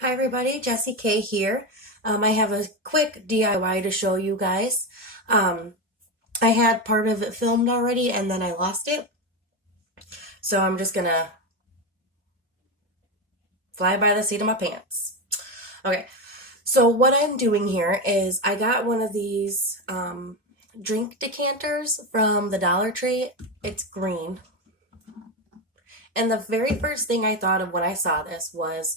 Hi everybody, Jessie K here. I have a quick DIY to show you guys. Um, I had part of it filmed already and then I lost it. So I'm just gonna fly by the seat of my pants. Okay, so what I'm doing here is I got one of these drink decanters from the Dollar Tree. It's green. And the very first thing I thought of when I saw this was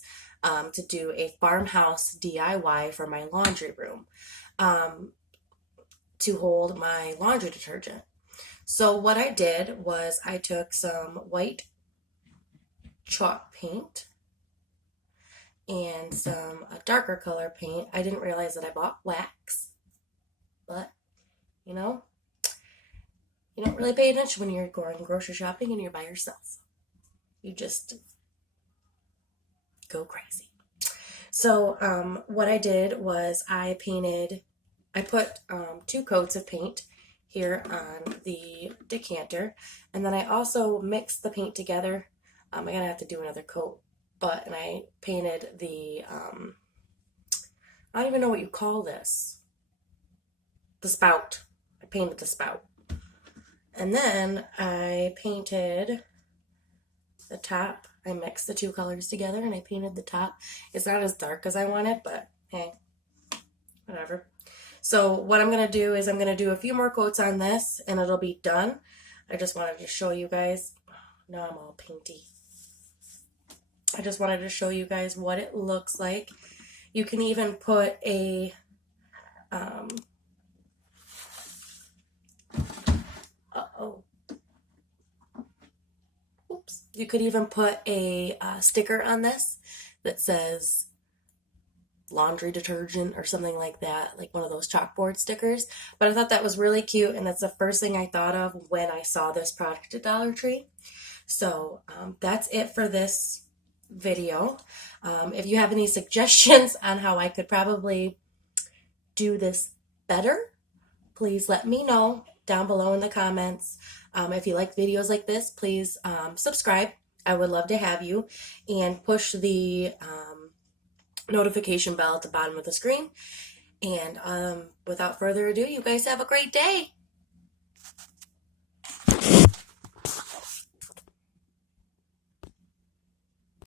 to do a farmhouse DIY for my laundry room. To hold my laundry detergent. So what I did was I took some white chalk paint and some a darker color paint. I didn't realize that I bought wax, but you know, you don't really pay attention when you're going grocery shopping and you're by yourself. You just go crazy. So what I did was I put 2 coats of paint here on the decanter, and then I also mixed the paint together. I'm gonna have to do another coat, and I painted I don't even know what you call this, the spout. I painted the spout, and then I painted the top. I mixed the 2 colors together and I painted the top. It's not as dark as I want it, but hey, whatever. So what I'm going to do is I'm going to do a few more coats on this and it'll be done. I just wanted to show you guys. Now I'm all painty. I just wanted to show you guys what it looks like. You can even put a oops. You could even put a sticker on this that says laundry detergent or something like that, like one of those chalkboard stickers. But I thought that was really cute, and that's the first thing I thought of when I saw this product at Dollar Tree. So that's it for this video. If you have any suggestions on how I could probably do this better, please let me know down below in the comments. If you like videos like this, please subscribe. I would love to have you, and push the notification bell at the bottom of the screen. And without further ado, you guys have a great day.